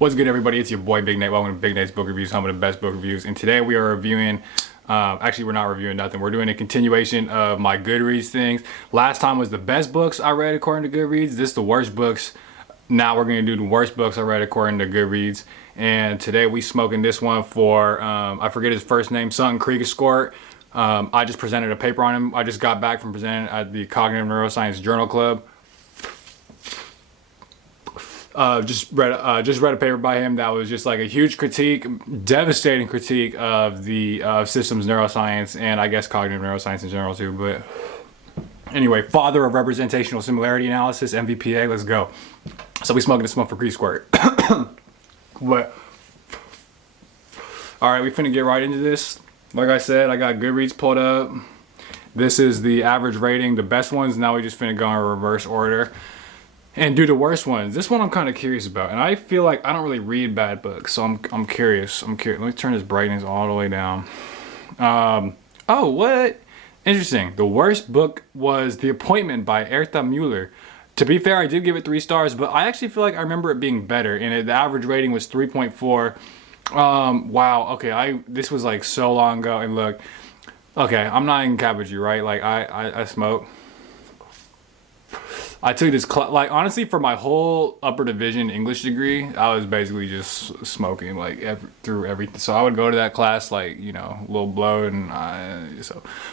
What's good, everybody? It's your boy Big Nate. Welcome to Big Nate's Book Reviews, home of the best book reviews. And today we are reviewing, actually we're not reviewing nothing. We're doing a continuation of my Goodreads things. Last time was the best books I read according to Goodreads. This is the worst books. Now we're going to do the worst books I read according to Goodreads. And today we smoking this one for, I forget his first name, something Kriegeskort. I just presented a paper on him. I just got back from presenting at the Cognitive Neuroscience Journal Club. Just read a paper by him that was just like a huge critique, devastating critique of the systems neuroscience and I guess cognitive neuroscience in general too. But anyway, father of representational similarity analysis, MVPA. Let's go. So we smoking this one for Kriegeskort. But all right, we finna get right into this. Like I said, I got Goodreads pulled up. This is the average rating, the best ones. Now we just finna go in reverse order and do the worst ones. This one I'm kind of curious about, and I feel like I don't really read bad books, so I'm curious. Let me turn this brightness all the way down. Oh, what? Interesting. The worst book was The Appointment by Herta Müller. To be fair, I did give it 3 stars, but I actually feel like I remember it being better, and the average rating was 3.4. Wow. Okay, this was like so long ago, and look. Okay, I'm not even capping with you, right? Like I smoke. I took this like honestly for my whole upper division English degree, I was basically just smoking like through everything. So I would go to that class like, you know, a little blow, and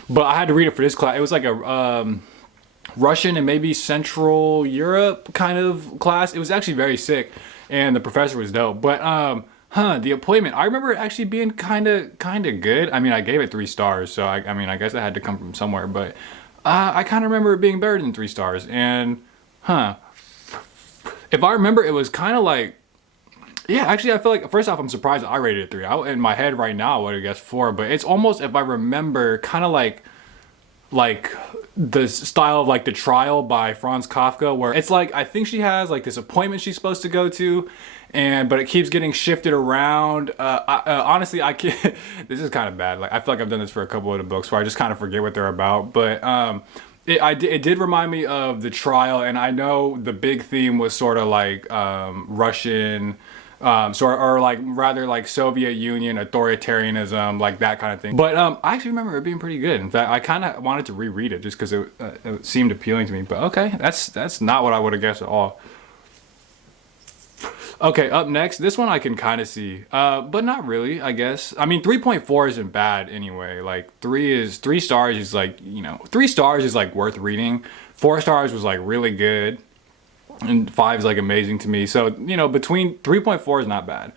but I had to read it for this class. It was like a Russian and maybe Central Europe kind of class. It was actually very sick, and the professor was dope. But The Appointment, I remember it actually being kind of good. I mean, I gave it 3 stars, so I mean, I guess that had to come from somewhere, but I kind of remember it being better than 3 stars. And if I remember, it was kind of like, yeah, actually I feel like, first off, I'm surprised I rated it 3. In my head right now I would have guessed 4, but it's almost, if I remember, kind of like the style of like The Trial by Franz Kafka, where it's like, I think she has like this appointment she's supposed to go to, but it keeps getting shifted around. Honestly, I can't. This is kind of bad. Like, I feel like I've done this for a couple of the books where I just kind of forget what they're about. But it did remind me of The Trial, and I know the big theme was sort of like Russian, or like rather like Soviet Union authoritarianism, like that kind of thing. But I actually remember it being pretty good. In fact, I kind of wanted to reread it just because it seemed appealing to me. But okay, that's not what I would have guessed at all. Okay, up next, this one I can kind of see, but not really, I guess. I mean, 3.4 isn't bad anyway. Like 3 stars is like, you know, 3 stars is like worth reading. 4 stars was like really good, and 5 is like amazing to me. So, you know, between 3.4 is not bad.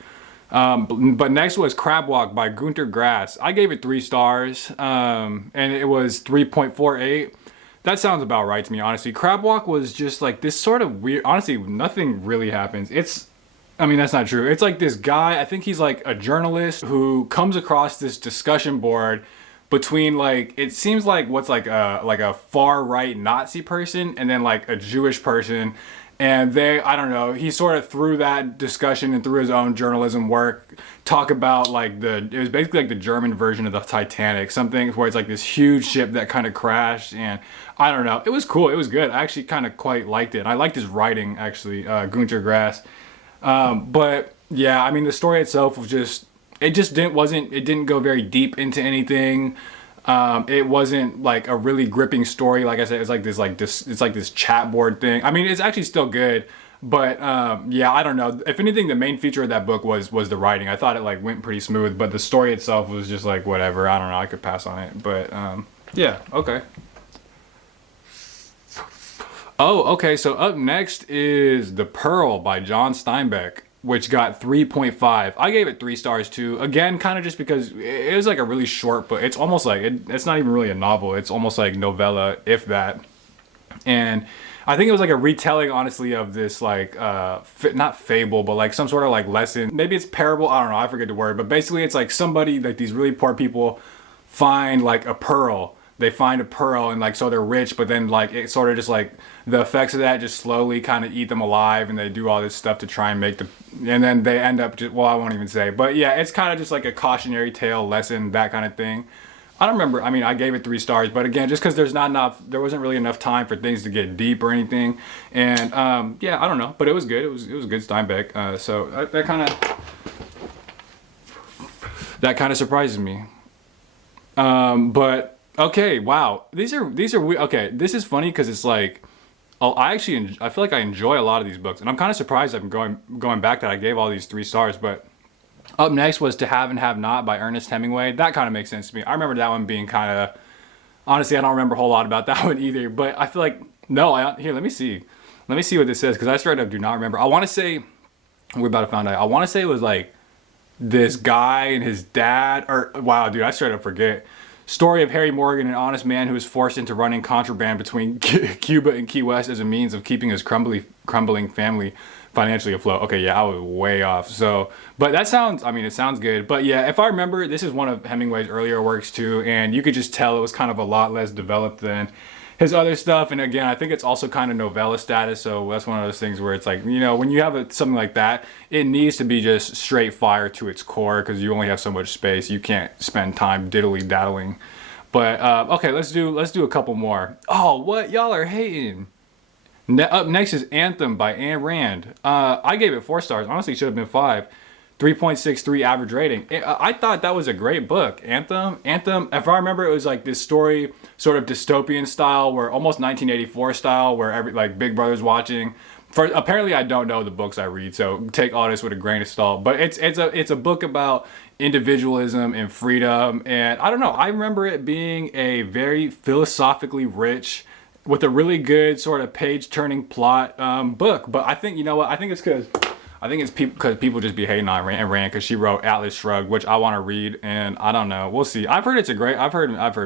But next was Crab Walk by Günter Grass. I gave it 3 stars, and it was 3.48. That sounds about right to me, honestly. Crab Walk was just like this sort of weird, honestly, nothing really happens. I mean, that's not true. It's like this guy, I think he's like a journalist who comes across this discussion board between like, it seems like what's like a far right Nazi person and then like a Jewish person. And I don't know, he sort of through that discussion and through his own journalism work, talk about like it was basically like the German version of the Titanic, something where it's like this huge ship that kind of crashed, and I don't know, it was cool, it was good. I actually kind of quite liked it. I liked his writing, actually, Günter Grass. But yeah, I mean, the story itself was it didn't go very deep into anything. It wasn't like a really gripping story. Like I said, it's like this chat board thing. I mean, it's actually still good, but yeah, I don't know. If anything, the main feature of that book was the writing. I thought it like went pretty smooth, but the story itself was just like whatever. I don't know. I could pass on it, but yeah, okay. Oh, okay, so up next is The Pearl by John Steinbeck, which got 3.5. I gave it 3 stars too. Again, kind of just because it was like a really short book. It's almost like, it's not even really a novel. It's almost like novella, if that. And I think it was like a retelling, honestly, of this like, not fable, but like some sort of like lesson. Maybe it's parable, I don't know, I forget the word. But basically it's like somebody, like these really poor people find like a pearl. They find a pearl, and like, so they're rich, but then like it sort of just like the effects of that just slowly kind of eat them alive, and they do all this stuff to try and and then they end up well, I won't even say, but yeah, it's kind of just like a cautionary tale lesson, that kind of thing. I don't remember. I mean, I gave it 3 stars, but again, just because there wasn't really enough time for things to get deep or anything. And yeah, I don't know, but it was good. It was good Steinbeck. So that kind of surprises me. But okay, wow, these are okay. This is funny because it's like, oh, I feel like I enjoy a lot of these books, and I'm kind of surprised I'm going back that I gave all these 3 stars, but. Up next was To Have and Have Not by Ernest Hemingway. That kind of makes sense to me. I remember that one being kind of... Honestly, I don't remember a whole lot about that one either. But I feel like... No, here, let me see. Let me see what this says. Because I straight up do not remember. I want to say... We're about to find out. I want to say it was like... This guy and his dad... Or, wow, dude, I straight up forget. Story of Harry Morgan, an honest man who was forced into running contraband between Cuba and Key West as a means of keeping his crumbling family financially afloat. Okay, yeah, I was way off. So, but that sounds, I mean, it sounds good. But yeah, if I remember, this is one of Hemingway's earlier works too, and you could just tell it was kind of a lot less developed than his other stuff. And again, I think it's also kind of novella status, so that's one of those things where it's like, you know, when you have something like that, it needs to be just straight fire to its core because you only have so much space. You can't spend time diddly-daddling. But okay, let's do a couple more. Oh, what? Y'all are hating. Up next is Anthem by Ayn Rand. I gave it 4 stars. Honestly, it should have been 5. 3.63 average rating. I thought that was a great book. Anthem, if I remember, it was like this story, sort of dystopian style, where almost 1984 style, where like Big Brother's watching. Apparently, I don't know the books I read, so take all this with a grain of salt. But it's a book about individualism and freedom, and I don't know. I remember it being a very philosophically rich, with a really good sort of page-turning plot book. But I think, you know what? I think it's because people just be hating on Ayn Rand because she wrote Atlas Shrugged, which I want to read, and I don't know. We'll see. I've heard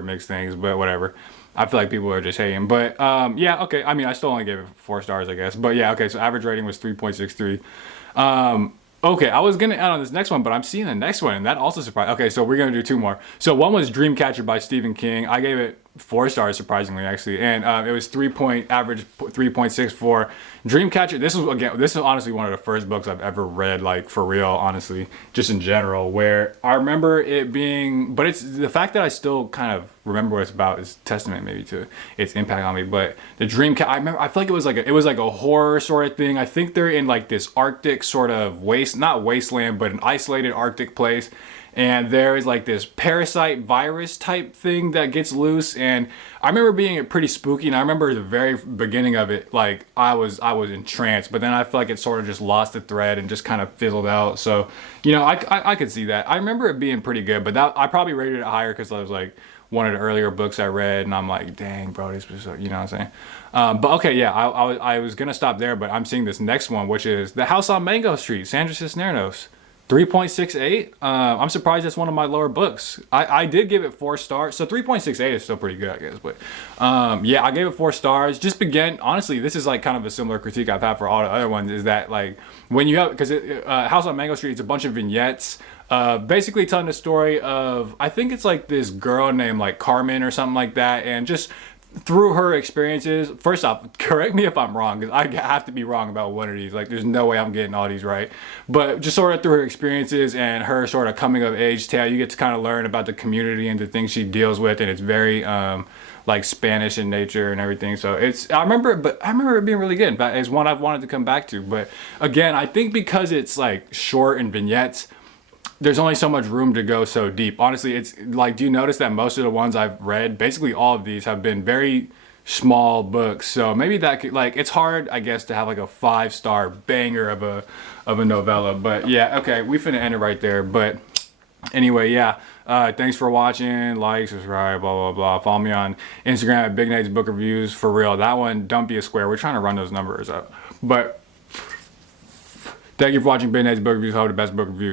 mixed things, but whatever. I feel like people are just hating. But yeah, okay. I mean, I still only gave it 4 stars, I guess. But yeah, okay. So average rating was 3.63. Okay, I was gonna add on this next one, but I'm seeing the next one, and that also surprised. Okay, so we're gonna do 2 more. So one was Dreamcatcher by Stephen King. I gave it 4 stars, surprisingly, actually, and it was average 3.64. Dreamcatcher. This is honestly one of the first books I've ever read, like for real, honestly, just in general. Where I remember it being, but it's the fact that I still kind of remember what it's about is testament maybe to its impact on me. But the Dreamcatcher, I feel like it was like a horror sort of thing. I think they're in like this Arctic sort of not wasteland, but an isolated Arctic place. And there is like this parasite virus type thing that gets loose, and I remember being pretty spooky. And I remember the very beginning of it, like I was entranced, but then I feel like it sort of just lost the thread and just kind of fizzled out. So, you know, I could see that. I remember it being pretty good, but I probably rated it higher because I was like one of the earlier books I read, and I'm like, dang, bro, this was, you know what I'm saying? But okay, yeah, I was gonna stop there, but I'm seeing this next one, which is The House on Mango Street, Sandra Cisneros. 3.68. I'm surprised that's one of my lower books. I did give it 4 stars, so 3.68 is still pretty good, I guess. But yeah, I gave it 4 stars. Just again, honestly, this is like kind of a similar critique I've had for all the other ones. Is that like when you have, because House on Mango Street, it's a bunch of vignettes, basically telling the story of, I think it's like this girl named like Carmen or something like that, and just through her experiences. First off, correct me if I'm wrong, because I have to be wrong about one of these. Like, there's no way I'm getting all these right. But just sort of through her experiences and her sort of coming of age tale, you get to kind of learn about the community and the things she deals with, and it's very like Spanish in nature and everything. So I remember it being really good. In fact, it's one I've wanted to come back to. But again, I think because it's like short and vignettes, there's only so much room to go so deep. Honestly, it's like, do you notice that most of the ones I've read, basically all of these, have been very small books? So maybe that could, like, it's hard, I guess, to have like a 5-star banger of a novella. But yeah, okay, we finna end it right there. But anyway, yeah, thanks for watching. Like, subscribe, blah blah blah. Follow me on Instagram at Big Nate's Book Reviews. For real, that one, don't be a square. We're trying to run those numbers up. But thank you for watching Big Nate's Book Reviews. Hold the best book reviews.